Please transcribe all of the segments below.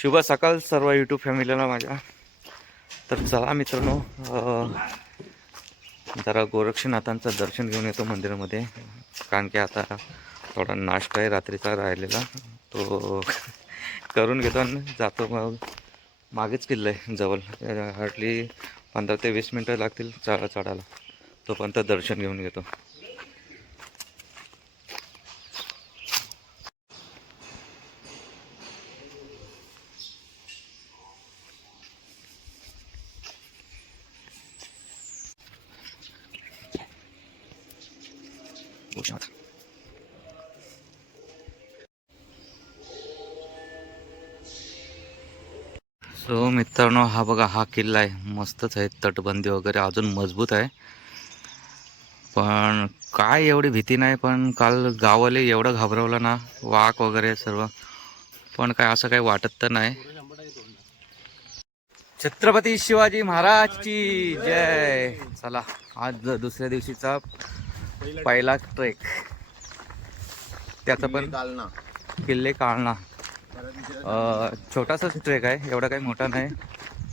शुभ सकाळ सर्व यूट्यूब फॅमिलीला माझ्या. तर चला मित्रांनो जरा गोरक्षनाथांचं दर्शन घेऊन येतो मंदिरामध्ये. कारण की आता थोडा नाश्ता आहे रात्रीचा राहिलेला. तो करून घेतो आणि जातो मग. मागेच किल्ला आहे जवळ. हार्डली पंधरा ते वीस मिनटं लागतील चढा चढायला तोपर्यंत दर्शन घेऊन घेतो. सो मित्रांनो हा बघा हा किल्ला आहे. मस्तच आहे तटबंदी वगैरे अजून मजबूत आहे. पण काय एवढी भीती नाही पण काल गावाले एवढं घाबरवलं ना वाघ वगैरे सर्व. पण काय असं काही वाटत तर नाही. छत्रपती शिवाजी महाराजची जय. चला आज दुसऱ्या दिवशीचा पहिला ट्रेक त्याचा पण किल्ले काळणा छोटासाच ट्रेक आहे एवढा काही मोठा नाही.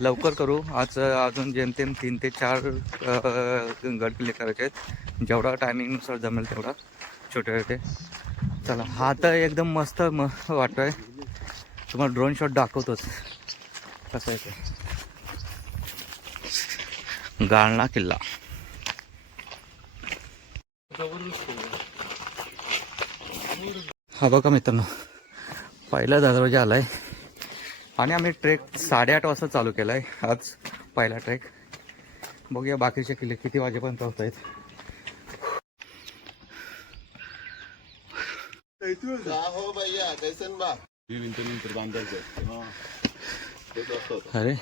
लवकर करू. आज अजून जेमतेम तीन ते चार गड किल्ले करायचे आहेत. जेवढा टायमिंगनुसार जमेल तेवढा छोटे छोटे. चला हा तर एकदम मस्त म वाटतोय. तुम्हाला ड्रोन शॉट दाखवतोच. कसं आहे ते? गाळणा किल्ला. हा बघा मित्रांनो पहिला दरवाजा आलाय. आणि आम्ही ट्रेक साडेआठ वाजता चालू केला आहे आज पहिला ट्रेक. बघूया बाकीचे किल्ले किती वाजेपर्यंत होत आहेत. असतं. अरे.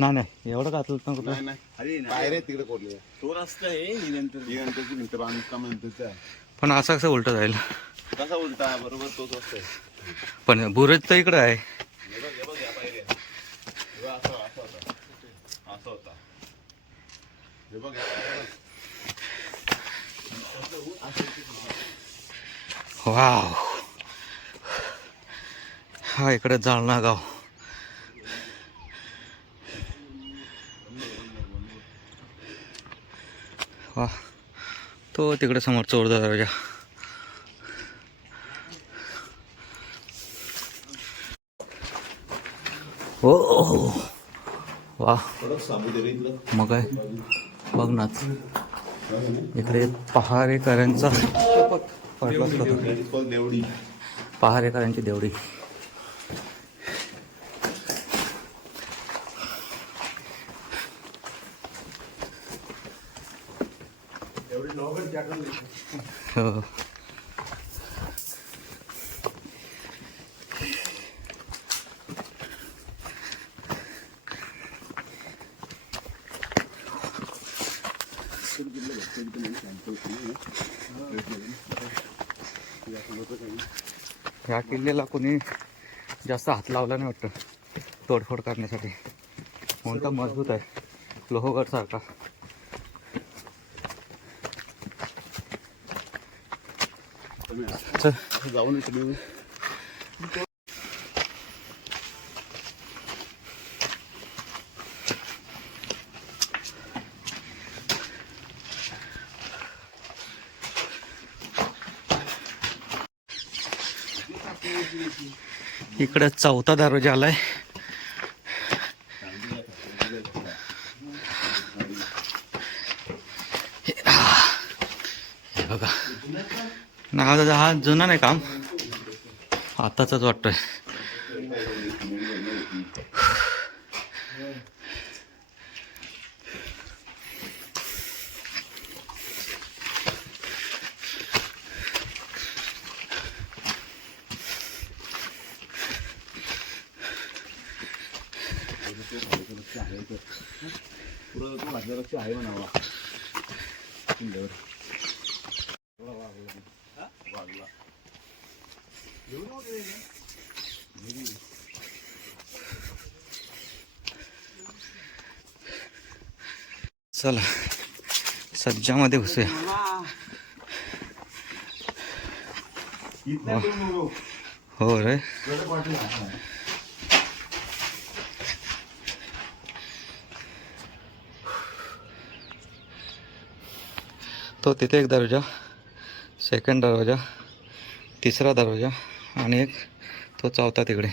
नाही नाही एवढं का तुला कुठं नाही नाही. पायऱ्या तिकडे कोरले. तो रस्ता आहे पण असं कसं उलट जाईल? कसा उलटा? आहे बरोबर तोच असतोय पण बुरज तर इकडं आहे. वाव. हा इकडे जालना गाव. वा. तो तिकडे समोर चोरदा दरवाजा ओ वा. मग काय? बघ नाच इकडे पहारेकरांचा पहारेकरांची देवडी ह्या किल्ल्याला कोणी जास्त हात लावला नाही वाटतं. तोडफोड करण्यासाठी. कोणता मजबूत आहे. लोहगड सारखा. जाऊन असं जाऊन इकडे चौथा दरवाजा आलाय. हे बघा. ना हा हा जुना नाही काम. आताच वाटतोय. पुरातत्व भाषेलक्ष आहे म्हणावा किल्ल्यावर वाघला चला सज्जामध्ये घुसूया हो रे तो तिथे एक दरवाजा सेकंड दरवाजा तिसरा दरवाजा आणि एक तो चौथा तिकडे.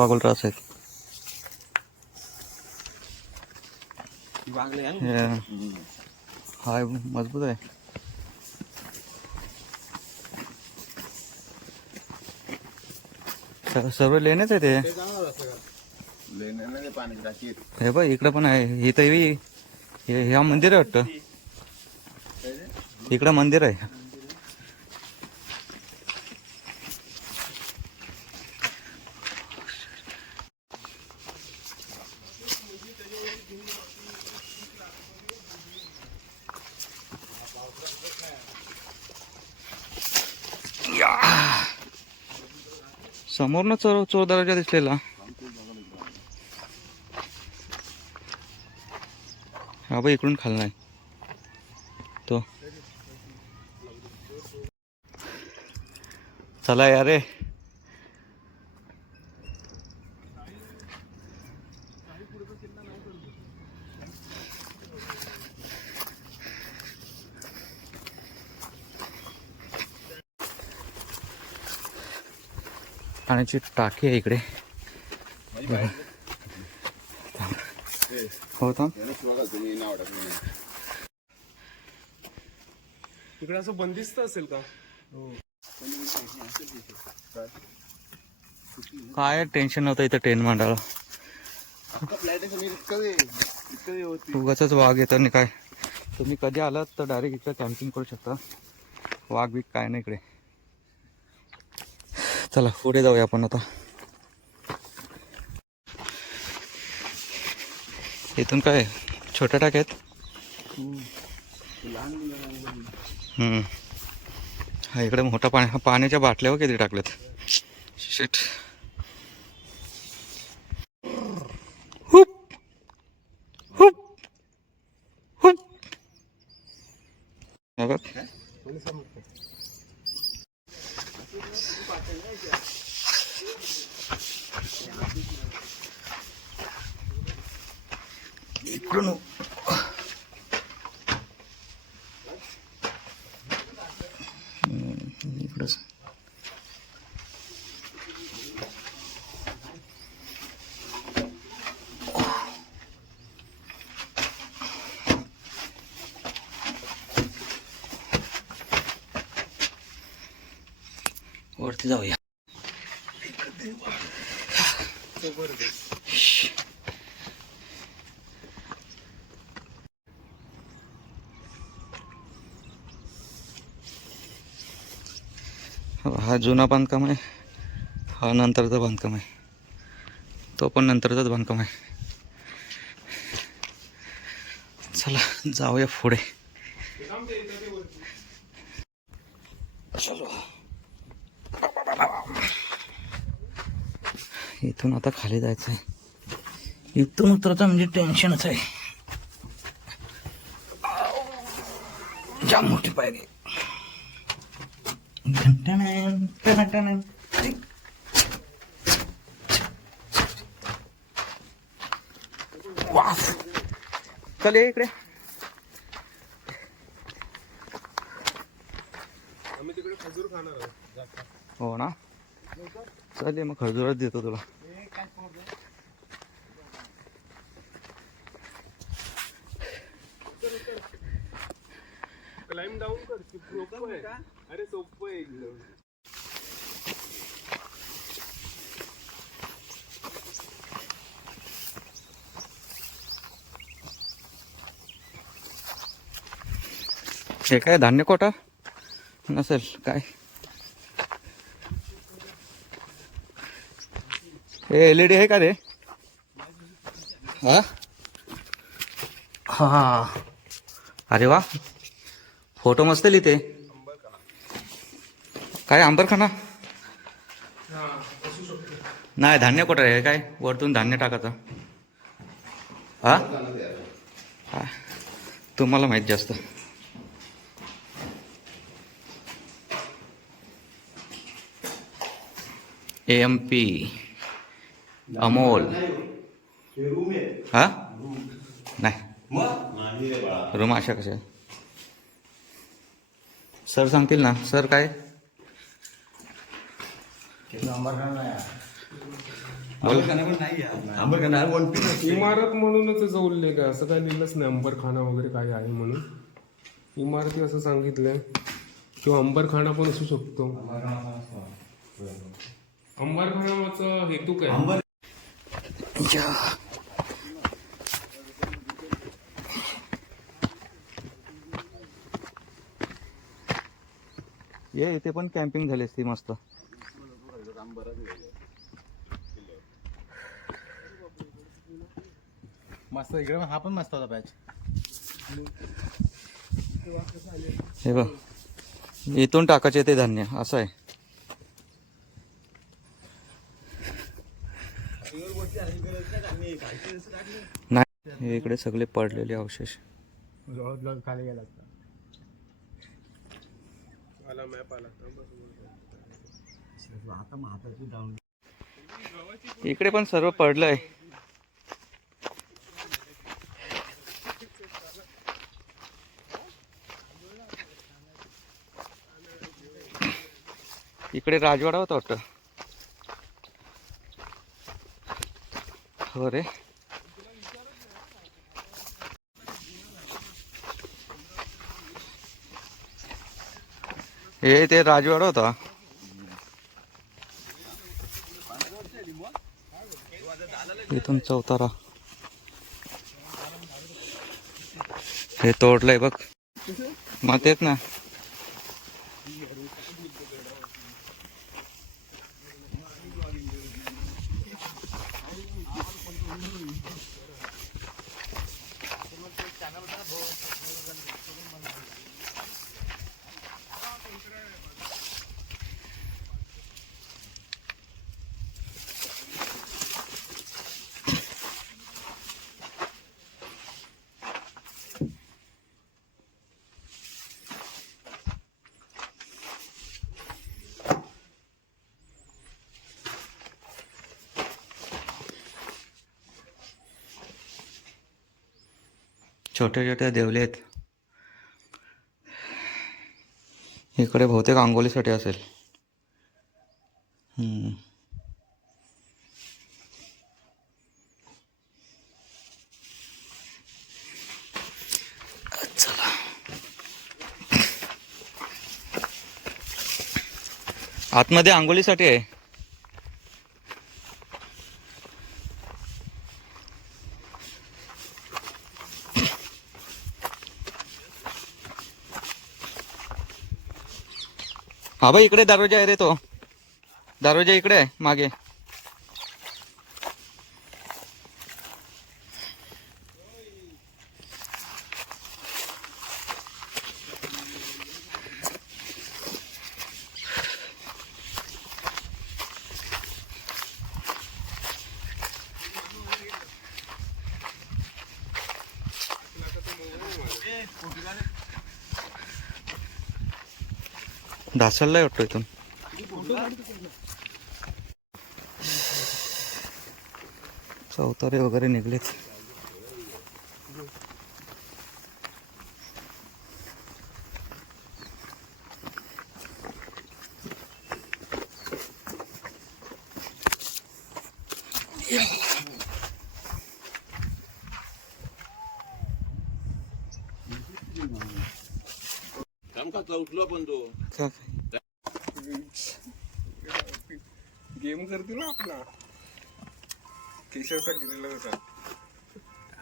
वागोल रास आहेत हाय मजबूत आहे. स- सर्व लेण्याच आहे ते. हे बघ इकडं पण आहे. ही तर ही हे ह्या मंदिर आहे वाटतं. इकडं मंदिर आहे. समोर ना चोर चोर दरवाजा दिसलेला. हा बाई इकडून खाल नाही तो. चला यारे. पाण्याची टाकी आहे इकडे. हो थांब. तिकडे असं बंदिस्त असेल का? काय टेन्शन नव्हतं इथं टेन मांडायला. उगाच वाघ येतो आणि काय. तुम्ही कधी आलात तर डायरेक्ट इकडे कॅम्पिंग करू शकता. वाघ बीक काय नाही इकडे. चला पुढे जाऊया आपण आता. इथून काय? छोट्या टाक्यात आहेत? हा इकडे मोठा पाणी पाण्याच्या बाटल्या हो किती टाकल्यात? शेट हुप. हुप. हुप. बघ इकडून जाऊया. हा जुना बांधकाम आहे. हा नंतरचा बांधकाम आहे. तो पण नंतरचाच बांधकाम आहे. चला जाऊया पुढे चलो इथून आता खाली जायचं आहे इथून उतरता म्हणजे टेन्शनच आहे. जाम मोठी पायरी. वाफ. चल इकडे. हो ना? चल मग खजुरच देतो तुला क्लाइम डाऊन कर की सोपं आहे अरे सोपं आहे एकदम हे काय धान्य कोटा? नसेल काय? हे एल ई डी आहे का रे? हा हा. अरे वा. फोटो मस्त लिहिते. काय आंबरखाना? नाही धान्य कोटा आहे? काय वरतून धान्य टाकायचं. हा? हा. तुम्हाला माहीत जास्त. M P Amol. हा नाही. रूम अशा कशा? सर सांगतील ना. सर काय? इमारत म्हणूनच उल्लेख आहे असं काय लिहिलंच नाही अंबरखाना वगैरे काय आहे म्हणून. इमारती असं सांगितलंय. किंवा अंबरखाना पण असू शकतो. अंबरखानाचा हेतू काय? ये इथे पण कॅम्पिंग झाली असती मस्त. मस्त इकडे पण हा पण मस्त होता पॅच हे बघ. इथून टाकायचे ते धान्य असं आहे. नाही हे इकडे सगळे पडलेले अवशेष. खाली गेला आला मॅप आला. आता महाताची डाऊन इकडे पण सर्व पडलंय. इकडे राजवाडा होता वाटतं. हो रे हे ते राजवाडा होता. इथून चौतारा. हे तोडलंय बघ. मग तेच ना? छोट्या छोट्या देवले आहेत. इकडे बहुतेक आंघोळीसाठी असेल. चला. आतमध्ये आंघोळीसाठी आहे. हा भाई इकडे दरवाजा आहे रे तो. दरवाजा इकडे आहे मागे. ढासळलाय वाटतो इथून. चौतारे वगैरे निघलेत. उठलो पण तो. गेम करतील ना आपला. केशवचा गेलेला होता.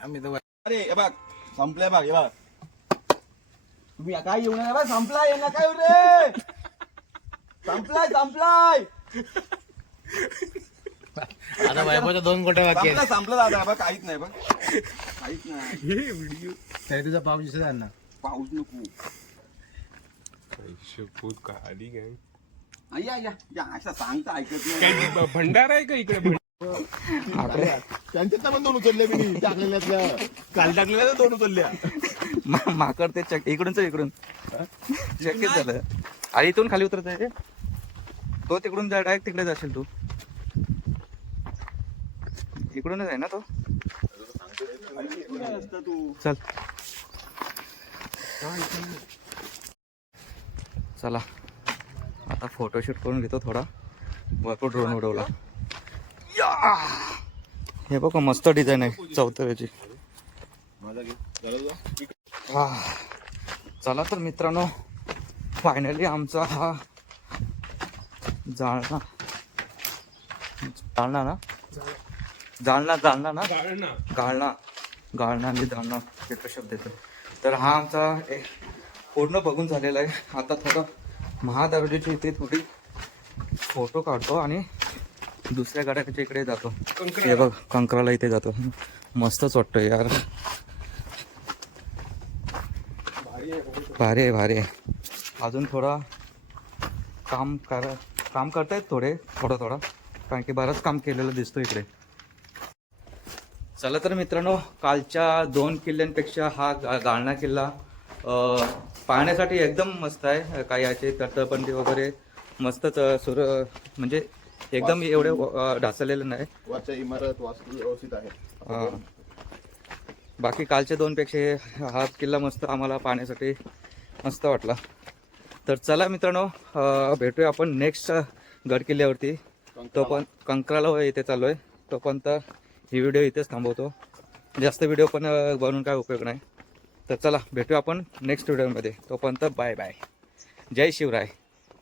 आम्ही तर अरे हे बघ संपले बघ हे बघ. तुम्ही काय येऊ नये बघ संपलाय ना काय रे? संपलाय संपलाय. आता वैभवच्या दोन गोट्या बाकी संपला संपला दादा बघ काहीच नाही बघ. काहीच नाही. हे व्हिडिओ तरी तुझा पाऊस दिसत आहे ना पाऊस नको. शपूत का आली काय? या या. या अशा सांगता ऐकत नाही. काय ब- भंडार आहे का इकडे? त्यांच्यात पण दोन उचलले मी टाकलेल्यातल्या काल टाकलेल्या दोन उचलल्या. मा- माकड ते चक इकडूनच इकडून. शक्य झालं आणि इथून खाली उतरत आहे तो? तिकडून जा डायरेक्ट तिकडे जाशील तू. इकडूनच आहे ना तो तू? चल. चला. आता फोटोशूट करून घेतो थोडा. भरपूर ड्रोन उडवला. या! हे बघा मस्त डिझाईन आहे चौथऱ्याची. हा चला तर मित्रांनो फायनली आमचा हा जाळणा जाळणा ना? जाळणा जाळणा ना? गाळणा गाळणा आणि जाळणा शब्द येतो तर हा आमचा एक पूर्ण बघून झालेला आहे. आता थोडं महादरवाजेच्या इथे थोडी फोटो काढतो आणि दुसऱ्या गाड्याच्या इकडे जातो. हे बघ कंकराला इथे जातो. मस्तच वाटतं यार. भारी आहे भारी आहे. अजून थोडा काम करा काम करतायत थोडे थोडं थोडं. कारण की बरंच काम केलेलं दिसतो इकडे. चला तर मित्रांनो कालच्या दोन किल्ल्यांपेक्षा हा गा- गाळणा किल्ला अं, पाहण्यासाठी एकदम मस्त आहे काही याचे तटबंदी वगैरे मस्तच सुर म्हणजे एकदम एवढे अं, ढासळलेलं नाही. इमारत वास्तू व्यवस्थित आहे. हा. बाकी कालच्या दोनपेक्षा हे- हा किल्ला मस्त आम्हाला पाहण्यासाठी मस्त वाटला. तर चला मित्रांनो अं, भेटूया आपण नेक्स्ट गड किल्ल्यावरती तो पण कंकराला इथे चालू आहे. तोपर्यंत ही व्हिडिओ इथेच थांबवतो. जास्त व्हिडिओ पण अं, बनवून काय उपयोग नाही. तर चला भेटूया आपण नेक्स्ट व्हिडिओमध्ये तोपर्यंत बाय बाय जय शिवराय.